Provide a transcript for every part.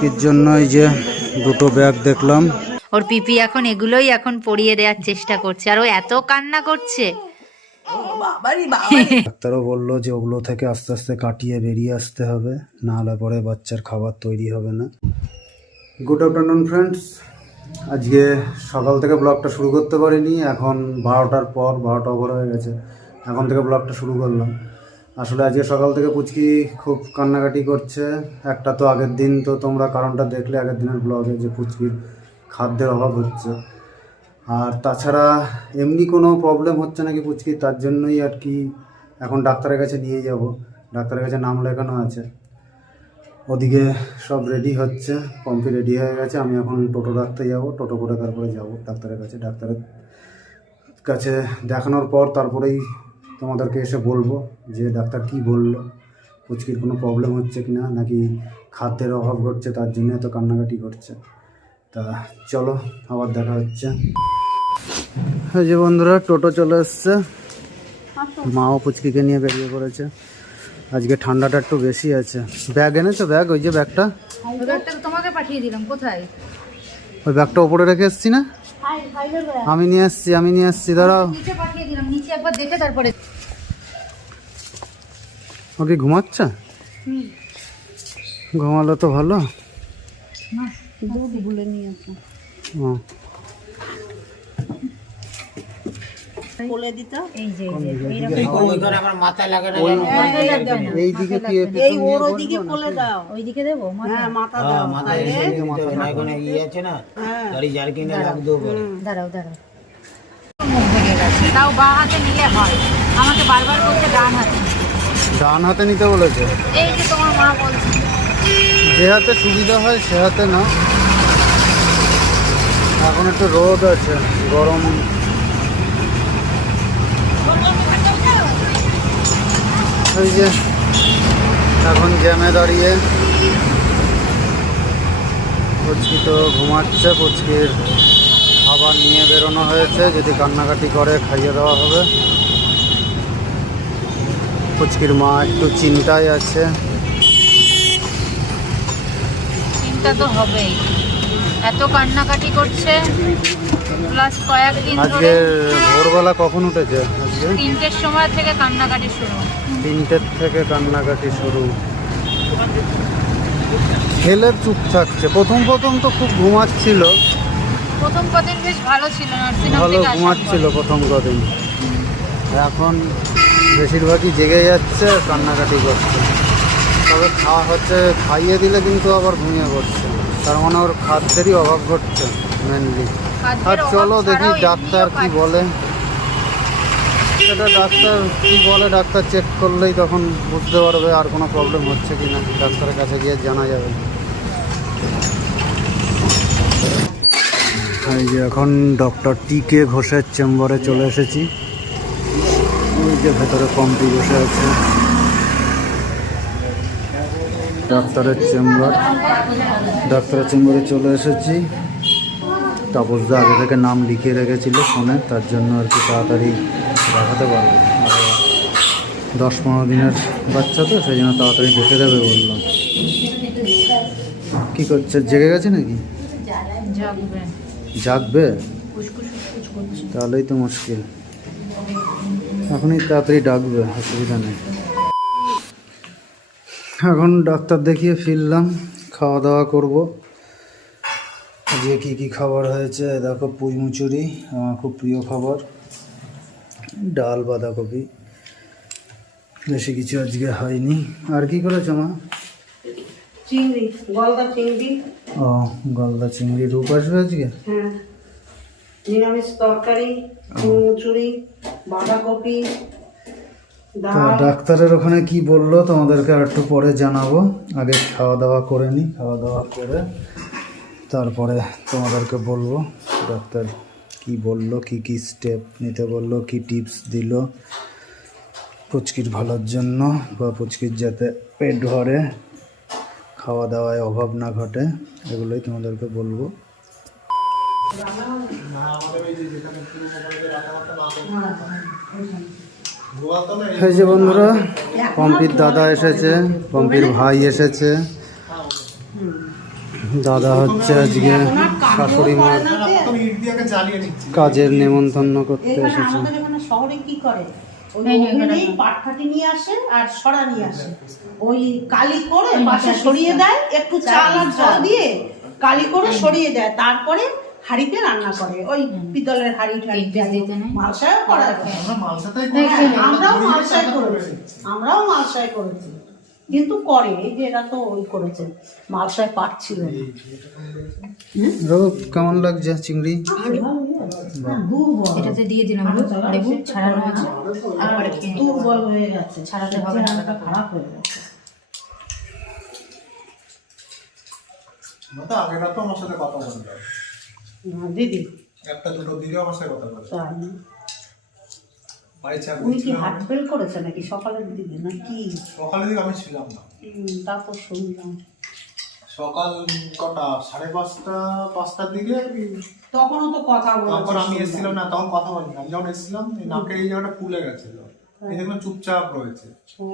পুচকির জন্য এই যে দুটো ব্যাগ দেখলাম। ওর পিপি এখন এগুলোই এখন পরিয়ে দেওয়ার চেষ্টা করছে আর ও এত কান্না করছে। ডাক্তারও বলল যে ওগুলো থেকে আস্তে আস্তে কাটিয়ে বেরিয়ে আসতে হবে না হলে পরে বাচ্চার খাবার তৈরি হবে না। গুড আফটারনুন ফ্রেন্ডস আজকে সকাল থেকে ব্লগটা শুরু করতে পারিনি এখন বারোটার পর বারোটা ওভার হয়ে গেছে। এখন থেকে ব্লগটা শুরু করলাম। আসলে আজকে সকাল থেকে পুচকি খুব কান্নাকাটি করছে। একটা তো আগের দিন তো তোমরা কারণটা দেখলে, আগের দিনের ব্লগে যে পুচকির খাদ্যের অভাব হচ্ছে। আর তাছাড়া এমনি কোনো প্রবলেম হচ্ছে নাকি পুচকি? তার জন্যই আর কি এখন ডাক্তারের কাছে নিয়ে যাব। ডাক্তারের কাছে নাম লেখানো আছে। ওদিকে সব রেডি হচ্ছে। পম্পি রেডি হয়ে গেছে। আমি এখন টোটো রাখতে যাব। টোটো করে তারপরে যাব ডাক্তারের কাছে। ডাক্তারের কাছে দেখানোর পর তারপরেই তোমাদেরকে এসে বলব যে ডাক্তার কি বলল পুচকির কোনো প্রবলেম হচ্ছে কি না নাকি খাদ্যের অভাব ঘটছে তার জন্য এত কান্নাকাটি করছে তা চলো আবার দেখা হচ্ছে। এই যে বন্ধুরা টোটো চলে এসছে। মাও পুচকিকে নিয়ে বেরিয়ে পড়েছে। আজকে ঠান্ডাটা একটু বেশি আছে। ব্যাগ এনেছো? ব্যাগ? ওই যে ব্যাগটা? তোমাকে পাঠিয়ে দিলাম কোথায়? ওই ব্যাগটা ওপরে রেখে এসছি না? আমি নিয়ে এসছি আমি নিয়ে এসছি দাঁড়াও। নিচে পাঠিয়ে দিলাম নিচে একবার দেখে তারপরে ও কি ঘুমাচ্ছে? ঘুমালো তো ভালো। ও, বলে দিত? এই যে এই দিকে কি এই ওর ওইদিকে বলে দাও। ওইদিকে দেবো মাথা দাও। দাঁড়াও। দাঁড়াও তাও বা হাতে নিলে হয়। আমাকে বারবার বলছে ডান হাতে। ডান হাতে নিতে বলেছে? এই যে তোমার মা বলছে। যে হাতে সুবিধা হয় সে হাতে না। এখন একটু রোদ আছে গরম। ওই যে এখন জ্যামে দাঁড়িয়ে পুচকি তো ঘুমাচ্ছে পুচকির খাবার নিয়ে বেরোনো হয়েছে। যদি কান্নাকাটি করে খাইয়ে দেওয়া হবে। পুচকির মা একটু চিন্তায় আছে। চিন্তা তো হবেই। এত কান্নাকাটি করছে প্লাস কয়েকদিন আজকে ধরে ভোরবেলা কখন উঠেছে আজকে? তিনটের সময় থেকে কান্নাকাটি শুরু। তিনটের থেকে কান্নাকাটি শুরু। খেলে চুপ থাকছে। প্রথম প্রথম তো খুব ঘুমাচ্ছিল। প্রথম কদিন বেশ ভালো ছিল ভালো ঘুমাচ্ছিল প্রথম কদিন। এখন বেশিরভাগই জেগে যাচ্ছে আর কান্নাকাটি করছে। তবে খাওয়া হচ্ছে খাইয়ে দিলে কিন্তু আবার ঘুমিয়ে পড়ছে। তার মানে ওর খাদ্যেরই অভাব ঘটছে মেনলি আর চলো দেখি ডাক্তার কি বলে। সেটা ডাক্তার কি বলে ডাক্তার চেক করলেই তখন বুঝতে পারবে আর কোনো প্রবলেম হচ্ছে কি না। ডাক্তারের কাছে গিয়ে জানা যাবে। এই যে এখন ডক্টর টি কে ঘোষের চেম্বারে চলে এসেছি। যে ভেতরে পম্পি বসে আছে। ডাক্তারের চেম্বার। ডাক্তারের চেম্বারে চলে এসেছি। তাপসদা আগে থেকে নাম লিখিয়ে রেখেছিল ফোনে তার জন্য আর কি তাড়াতাড়ি দেখাতে পারব। আর দশ পনেরো দিনের বাচ্চা তো সেই জন্য তাড়াতাড়ি দেখে দেবে বললাম। কি করছে? জেগে গেছে নাকি? জাগবে। তাহলেই তো মুশকিল। এখনই তাড়াতাড়ি ডাকবে অসুবিধা নেই। এখন ডাক্তার দেখিয়ে ফিরলাম খাওয়া দাওয়া করব। যে কী কী খাবার হয়েছে? দেখো পুঁই মুচুরি আমার খুব প্রিয় খাবার। ডাল বাঁধাকপি বেশি কিছু আজকে হয়নি। আর কি করেছ মা? চিংড়ি গলদা চিংড়ি। ও গলদা চিংড়ি রূপ আসবে আজকে? হ্যাঁ। নিরামিষ তরকারি মুচুরি বাঁধাকপি ডাক্তারের ওখানে কি বলল তোমাদেরকে আর একটু পরে জানাব। আগে খাওয়া দাওয়া করে নিই খাওয়া দাওয়া করে তারপরে তোমাদেরকে বলব ডাক্তার কি বলল কি কি স্টেপ নিতে বলল কি টিপস দিল পুচকির ভালোর জন্য বা পুচকির যাতে পেট ভরে খাওয়া দাওয়ায় অভাব না ঘটে এগুলোই তোমাদেরকে বলব। এই যে বন্ধুরা পম্পির দাদা এসেছে পম্পির ভাই এসেছে। দাদা হচ্ছে আজকে শাশুড়ি মার কাজের নেমন্তন্ন করতে এসেছে। শহরে কি করে? ওই নিয়ে পাটকাঠি নিয়ে আসে আর সরা নিয়ে আসে। ওই কালি করে পাশে সরিয়ে দেয় একটু চাল আর জল দিয়ে কালি করে সরিয়ে দেয়। তারপরে হাঁড়িতে রান্না করে। ওই পিতলের হাঁড়ি? মালসায় করা হ্যাঁ, আমরাও মালসায় করেছি। আমরাও মালসায় করেছি। কিন্তু করে যে এরা তো ওই করেছে। মালসায় পাচ্ছিল কেমন লাগছে চিংড়ি? দুর্বল। এটাতে দিয়ে দিলাম লেবু ছাড়ানো আছে নেব। দুর্বল হয়ে গেছে। ছাড়াতে হবে না। চেহারাটা খারাপ হয়ে গেছে। তো আমার সাথে কথা বলল না, দিদি একটা দুটো দিকে আমার কথা বলে। তাই না? উনি কি। ফেল করেছে নাকি? সকালের দিকে সকালের দিকে আমি ছিলাম না। তারপর শুনলাম। সকাল কটা? সাড়ে পাঁচটা পাঁচটার দিকে? তখনও তো কথা আমি এসেছিলাম না তখন কথা বলিনি। আমি যখন এসেছিলাম এই নাকের এই জায়গাটা ফুলে গেছিল। এই দেখলাম চুপচাপ রয়েছে। ও।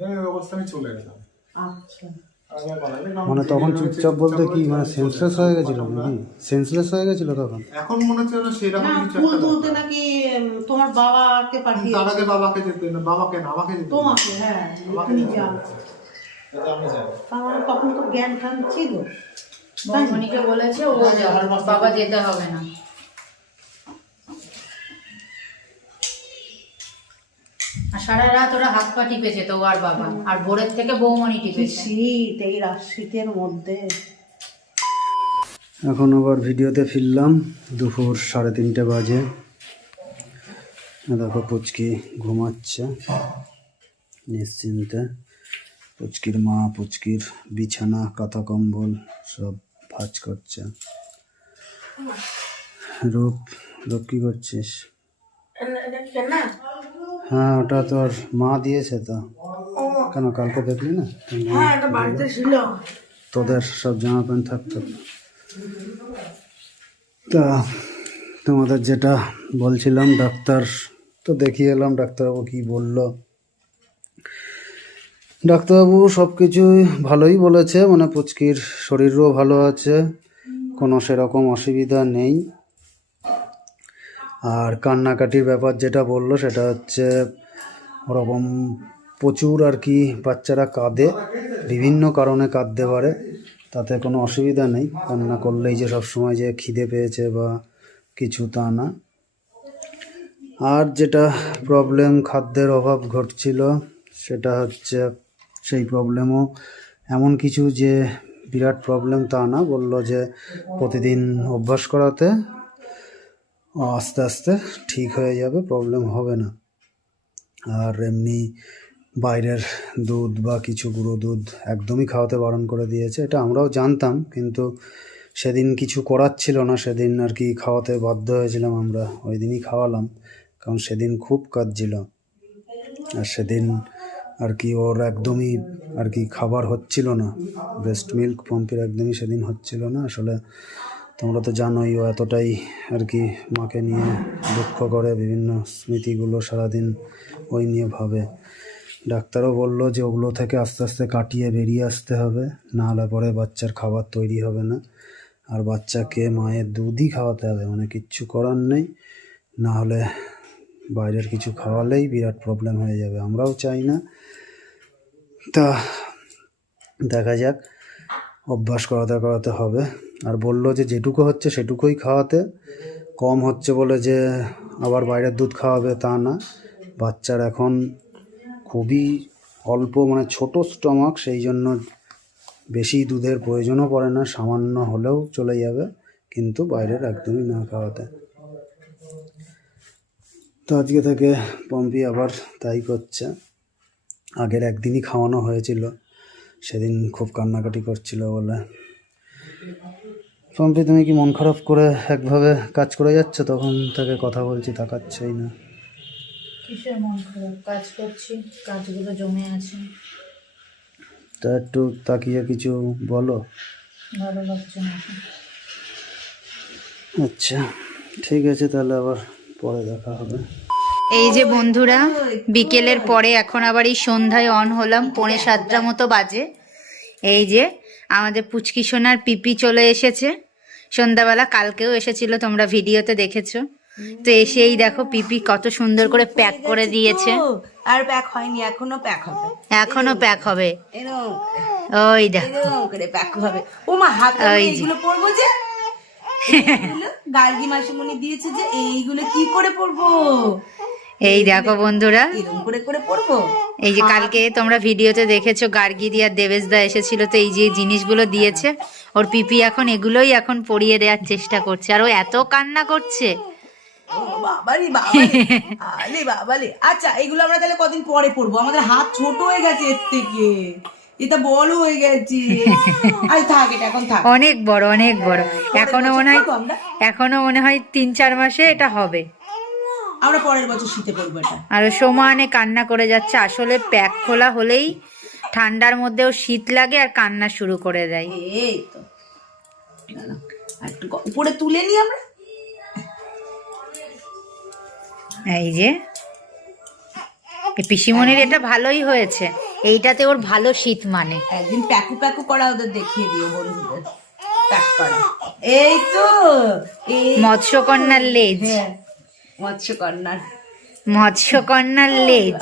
এই অবস্থা আমি চলে গেলাম। আচ্ছা। না, মানে তখন চুপচাপ বলতে কি মানে সেন্সলেস হয়ে। গেছিল নাকি? সেন্সলেস হয়ে গেছিল তখন? এখন মনে হচ্ছে যেন সেরকম না কিছু ফুল তুলতে নাকি তোমার বাবাকে পাঠিয়ে তার আগে বাবাকে যেতে না বাবাকে না আমাকে যেতে তোমাকে হ্যাঁ তুমি যাও। এটা আমি যাই তার মানে তখন তো জ্ঞান ঠান ছিল বলেছে ও যাবে বাবা যেতে হবে না। আর সারা রাত ওরা হাত পা টিপেছে তো ও আর বাবা আর ভোরের থেকে বৌমনি টিপেছে। শীত এই শীতের মধ্যে। এখন আবার ভিডিওতে ফিরলাম দুপুর সাড়ে তিনটে বাজে। দেখো পুচকি ঘুমাচ্ছে নিশ্চিন্তে। পুচকির মা পুচকির বিছানা কাঁথা কম্বল সব ভাজ করছে। রূপ রূপ কি করছিস? হ্যাঁ ওটা তোর মা দিয়েছে তো। কেন কালকে দেখলি না? তোর তোদের সব জামা প্যান্ট থাকতো। তা তোমাদের যেটা বলছিলাম ডাক্তার তো দেখিয়ে এলাম ডাক্তারবাবু কি বলল। ডাক্তারবাবু সব কিছুই ভালোই বলেছে মানে পুচকির শরীরও ভালো আছে কোনো সেরকম অসুবিধা নেই। আর কান্নাকাটির ব্যাপার যেটা বলল সেটা হচ্ছে ওরকম প্রচুর আর কি বাচ্চারা কাঁদে, বিভিন্ন কারণে কাঁদতে পারে, তাতে কোনো অসুবিধা নেই। কান্না করলেই যে সব সময় যে খিদে পেয়েছে বা কিছু তা না। আর যেটা প্রবলেম খাদ্যের অভাব ঘটছিল সেটা হচ্ছে সেই প্রবলেমও এমন কিছু যে বিরাট প্রবলেম তা না। বলল যে প্রতিদিন অভ্যাস করাতে আস্তে আস্তে ঠিক হয়ে যাবে প্রবলেম হবে না। আর এমনি বাইরের দুধ বা কিছু গুঁড়ো দুধ একদমই খাওয়াতে বারণ করে দিয়েছে। এটা আমরাও জানতাম, কিন্তু সেদিন কিছু করার ছিল না। সেদিন আর কি খাওয়াতে বাধ্য হয়েছিলাম আমরা, ওই দিনই খাওয়ালাম, কারণ সেদিন খুব কাঁদছিল। আর সেদিন আর কি ওর একদমই আর কি খাবার হচ্ছিল না। ব্রেস্ট মিল্ক পম্পের একদমই সেদিন হচ্ছিল না। আসলে তোমরা তো জানোই ও এতটাই আর কি মাকে নিয়ে দুঃখ করে, বিভিন্ন স্মৃতিগুলো সারাদিন ওই নিয়ে ভাবে। ডাক্তারও বলল যে ওগুলো থেকে আস্তে আস্তে কাটিয়ে বেরিয়ে আসতে হবে, না হলে পরে বাচ্চার খাবার তৈরি হবে না। আর বাচ্চাকে মায়ের দুধই খাওয়াতে হবে মানে কিচ্ছু করার নেই। না হলে বাইরের কিছু খাওয়ালেই বিরাট প্রবলেম হয়ে যাবে, আমরাও চাই না। তা দেখা যাক, অভ্যাস করাতে করাতে হবে। আর বলল যে যেটুকু হচ্ছে সেটুকুই খাওয়াতে। কম হচ্ছে বলে যে আবার বাইরের দুধ খাওয়াবে তা না। বাচ্চার এখন খুবই অল্প মানে ছোট স্টমাক, সেই জন্য বেশি দুধের প্রয়োজনও পড়ে না, সামান্য হলেও চলে যাবে, কিন্তু বাইরের একদমই না খাওয়াতে। তো আজকে থেকে পম্পি আবার তাই করছে। আগের একদিনই খাওয়ানো হয়েছিল, সেদিন খুব কান্নাকাটি করছিল বলে। পম্পি তুমি কি মন খারাপ করে একভাবে কাজ করে যাচ্ছ? তখন তাকে কথা বলছি তাকাচ্ছই না। কিসের মন খারাপ? কাজ করছি কাজগুলো জমে আছে। তা একটু তাকিয়ে কিছু বলো। ভালো লাগছে না। আচ্ছা ঠিক আছে তাহলে আবার পরে দেখা হবে। এই যে বন্ধুরা বিকেলের পরে এখন আবার এই সন্ধ্যায় অন হলাম পৌনে সাতটা মতো বাজে। এই যে আমাদের পুচকি সোনার পিপি চলে এসেছে। সন্ধ্যাবেলা কালকেও এসেছিল তোমরা ভিডিওতে দেখেছ। তো এসেই দেখো পিপি কত সুন্দর করে প্যাক করে দিয়েছে। আর প্যাক হয়নি এখনও প্যাক হবে। এখনও প্যাক হবে। ওই দেখো। করে প্যাক হবে। ও মা হাতে। এইগুলো পরবো যে? গার্গি মাসিমণি দিয়েছে যে এইগুলো কি করে পরবো? এই দেখো বন্ধুরা। এই যে কালকে তোমরা ভিডিওতে দেখেছ গার্গি দিয়া দেবেশদা এসেছিল তো এই যে জিনিসগুলো দিয়েছে ওর পিপি এখন এগুলোই এখন পরিয়ে দেওয়ার চেষ্টা করছে আর ও এত কান্না করছে। আচ্ছা এগুলো আমরা তাহলে কদিন পরে পরবো? আমাদের হাত ছোট হয়ে গেছে এর থেকে। এটা বড় হয়ে গেছে। আরে থাক এটা এখন থাক। অনেক বড় অনেক বড়। এখনও মনে হয় এখনও মনে হয় তিন চার মাসে এটা হবে। আমরা পরের বছর শীতে পরবো এটা। আর সমানে কান্না করে যাচ্ছে আসলে প্যাক খোলা হলেই ঠান্ডার মধ্যেও শীত লাগে আর কান্না শুরু করে দেয়। এই তো। একটু উপরে তুলে নি আমরা। এই যে এই পিসিমণির এটা ভালোই হয়েছে এইটাতে ওর ভালো শীত মানে। একদিন প্যাকু প্যাকু করা ওদের দেখিয়ে দিও বন্ধুদের। প্যাক করা। এই তো মৎস্যকন্যার লেজ। হ্যাঁ। মৎস্যকন্যার। মৎস্যকন্যার লেজ।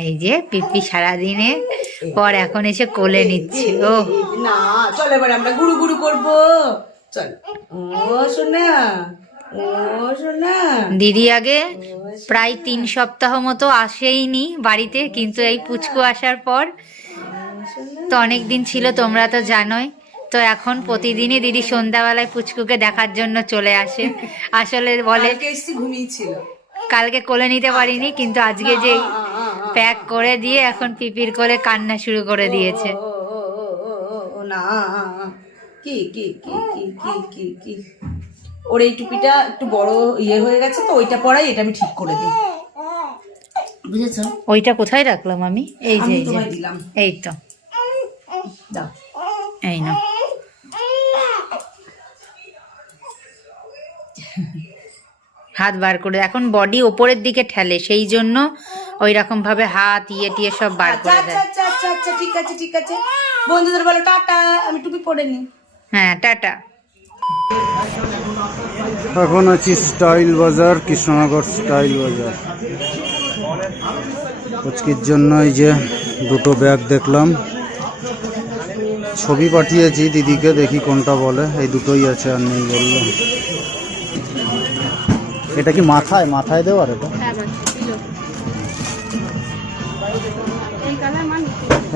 এই যে পিপি সারাদিনে পর এখন এসে কোলে নিচ্ছে। ও। না চল এবার আমরা গুরু গুরু করব। চল। ও সোনা ও সোনা। দিদি আগে প্রায় তিন সপ্তাহ মতো আসেইনি বাড়িতে কিন্তু এই পুচকু আসার পর তো অনেক দিন ছিল তোমরা তো জানোই। তো এখন প্রতিদিনই দিদি সন্ধ্যাবেলায় পুচকুকে দেখার জন্য চলে আসে। আসলে বলে কালকে ঘুমিয়েছিল। কালকে কোলে নিতে পারিনি কিন্তু আজকে যে প্যাক করে দিয়ে এখন পিপির কোলে কান্না শুরু করে দিয়েছে। না কি কি কি কি কি কি কি? ওর এই টুপিটা একটু বড় ইয়ে হয়ে গেছে তো ওইটা পরাই এটা আমি ঠিক করে দিই। বুঝেছ? ওইটা কোথায় রাখলাম আমি? এই যে এই যে। এই তো। দাও। এই না হাত বার করে এখন বডি ওপরের দিকে ঠেলে সেই জন্য ওই রকম ভাবে হাত ইয়ে টিয়ে সব বার আচ্ছা করে আচ্ছা দেয়। আচ্ছা আচ্ছা আচ্ছা ঠিক আছে ঠিক আছে। বন্ধুদের বলো টাটা আমি টুপি পরে নি হ্যাঁ টাটা। এখন আছি স্টাইল বাজার কৃষ্ণনগর স্টাইল বাজার। আজকের জন্য এই যে দুটো ব্যাগ দেখলাম। ছবি পাঠিয়েছি দিদিকে দেখি কোনটা বলে। এই দুটোই আছে আর নেই বলল। এটা কি মাথায়? মাথায় দেওয়ার এটা?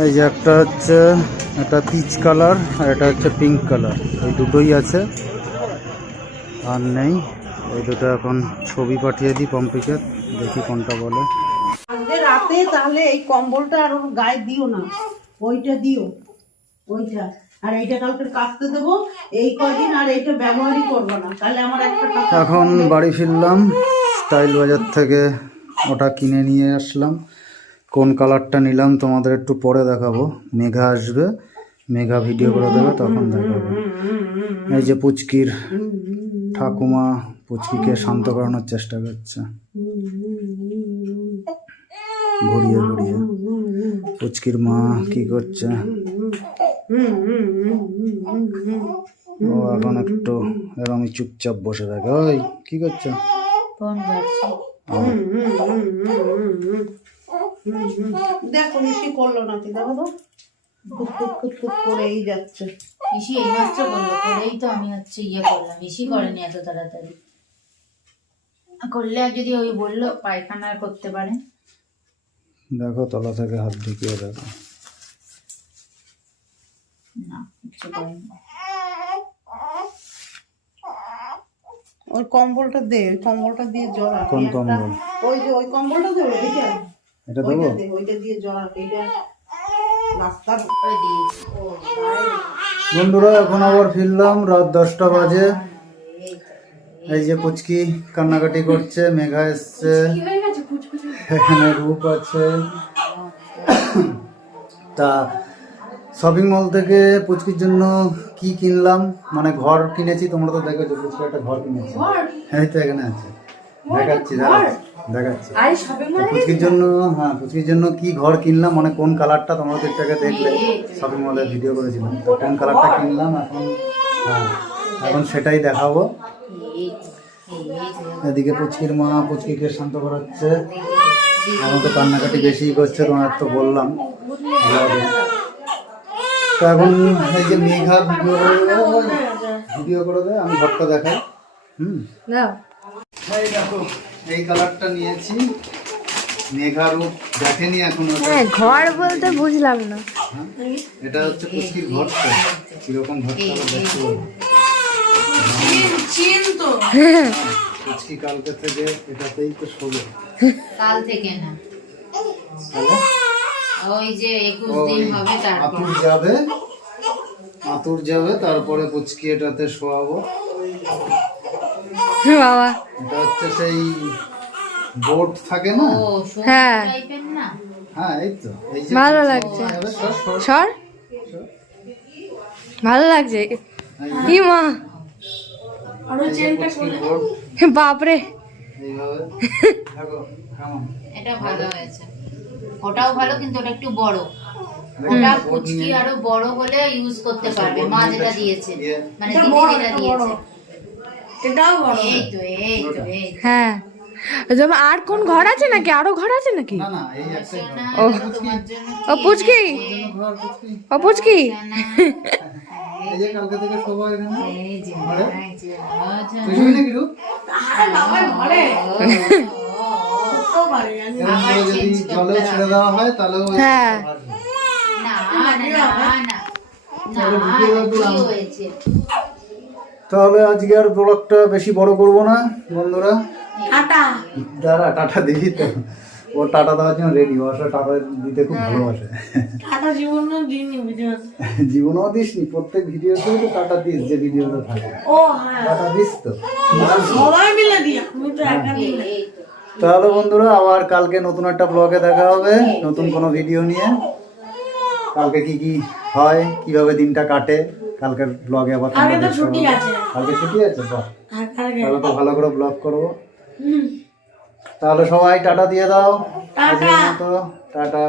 এই যে একটা হচ্ছে এটা পিচ কালার আর এটা হচ্ছে পিঙ্ক কালার এই দুটোই আছে। আর নেই। এই দুটো এখন ছবি পাঠিয়ে দিই পম্পিকে। দেখি কোনটা বলে। আজকে রাতে তাহলে এই কম্বলটা আর ওর গায়ে দিও না। ওইটা দিও। ওইটা। এখন বাড়ি ফিরলাম স্টাইল বাজার থেকে ওটা কিনে নিয়ে আসলাম। কোন কালারটা নিলাম তোমাদের একটু পরে দেখাবো। মেঘা আসবে, মেঘা ভিডিও করে দেবে, তখন দেখাবো। এই যে পুচকির ঠাকুমা, পুচকিকে শান্ত করানোর চেষ্টা করছে। ঘুরিয়ে ঘুরিয়ে। পুচকির মা কি করছে? ও এখন একটু এরকম চুপচাপ বসে থাকে ওই কি করছে দেখো করল নাকি দেখো তো করেই যাচ্ছে এইমাত্র করেই তো আমি হচ্ছে ইয়ে করলাম বেশি করেনি এত তাড়াতাড়ি করলে আর যদি ওই বলল পায়খানা করতে পারে দেখো তলা থেকে হাত ঢুকিয়ে দেখো না কিছু করেনি ওই কম্বলটা দে ওই কম্বলটা দিয়ে জড়া। কোন কম্বল? ওই যে ওই কম্বলটা দেবে এইটা এটা দেবো? ওইটা দিয়ে জড়া এইটা রাস্তার ওই বন্ধুরা এখন আবার ফিরলাম রাত দশটা বাজে। এই যে পুচকি কান্নাকাটি করছে মেঘা এসছে। এখানে রূপ আছে। তা শপিং মল থেকে পুচকির জন্য কি কিনলাম? মানে ঘর কিনেছি তোমরা তো দেখেছ পুচকি একটা ঘর কিনেছি। এই তো এখানে আছে। দেখাচ্ছি দেখাচ্ছি পুচকির জন্য হ্যাঁ পুচকির জন্য কি ঘর কিনলাম মানে কোন কালারটা তোমরা তো একটু আগে দেখলে। শপিং মলে ভিডিও করেছিলাম। তো কোন কালারটা কিনলাম এখন হ্যাঁ এখন সেটাই দেখাবো। এদিকে পুচকির মা পুচকিকে শান্ত করাচ্ছে। আমার তো কান্নাকাটি বেশি করছে তোমার তো বললাম। তো এখন এই যে মেঘা ভিডিও করে ভিডিও করে দেয় আমি ঘরটা দেখাই হুম। এই দেখো এই কালারটা নিয়েছি মেঘা রূপ দেখেনি এখনও হ্যাঁ ঘর বলতে বুঝলাম না। এটা হচ্ছে পুচকির ঘরটা কীরকম ঘরটা আবার দেখতে পাবো পুচকি কালকে থেকে এটাতেই তো শোবে। কাল থেকে না। ওই যে একুশ ওই দিন হবে তারপর। আতুর যাবে আতুর যাবে তারপরে পুচকি এটাতে শোয়াবো। বাবা। এটা হচ্ছে সেই বোট থাকে না? ও হ্যাঁ। হ্যাঁ এই তো এই যে ভালো লাগছে। সর, সর। ভালো লাগছে। কি মা? বাপরে। এইভাবে। এটা ভালো হয়েছে। ওটাও ভালো কিন্তু ওটা একটু বড়। ওটা কুচকি আরও বড় হলে ইউজ করতে পারবে। মা যেটা দিয়েছে। মানে দিদি যেটা দিয়েছে। এই তো এই তো এই হ্যাঁ। যেমন আর কোন ঘর আছে নাকি? আরও ঘর আছে নাকি। না, ও। ও পুচকি ও পুচকি এই যে যদি ছেড়ে দেওয়া হয় তাহলে হ্যাঁ। না না না না না তাহলে না, আজকে আর ব্লগটা বেশি বড় করব না বন্ধুরা। টাটা। দাঁড়া টাটা দিবি তো। ও টাটা দেওয়ার জন্য রেডি ও আসলে টাটা দিতে খুব ভালোবাসে। টাটা জীবন দিনই ভিডিও জীবনেও দিসনি প্রত্যেক ভিডিওতে তো টাটা দিস যে ভিডিওতে থাকে। ও হ্যাঁ। টাটা দিস তো। সবাই মিলে দিই আমি তো একা দিই তো। তাহলে বন্ধুরা আবার কালকে নতুন একটা ব্লগে দেখা হবে। নতুন কোনো ভিডিও নিয়ে। কালকে কি কি হয় কীভাবে দিনটা কাটে কালকের ব্লগে আবার কালকে ছুটি আছে। তাহলে তো ভালো করে ব্লগ করব তাহলে সবাই টাটা দিয়ে দাও। টাটা। টাটা।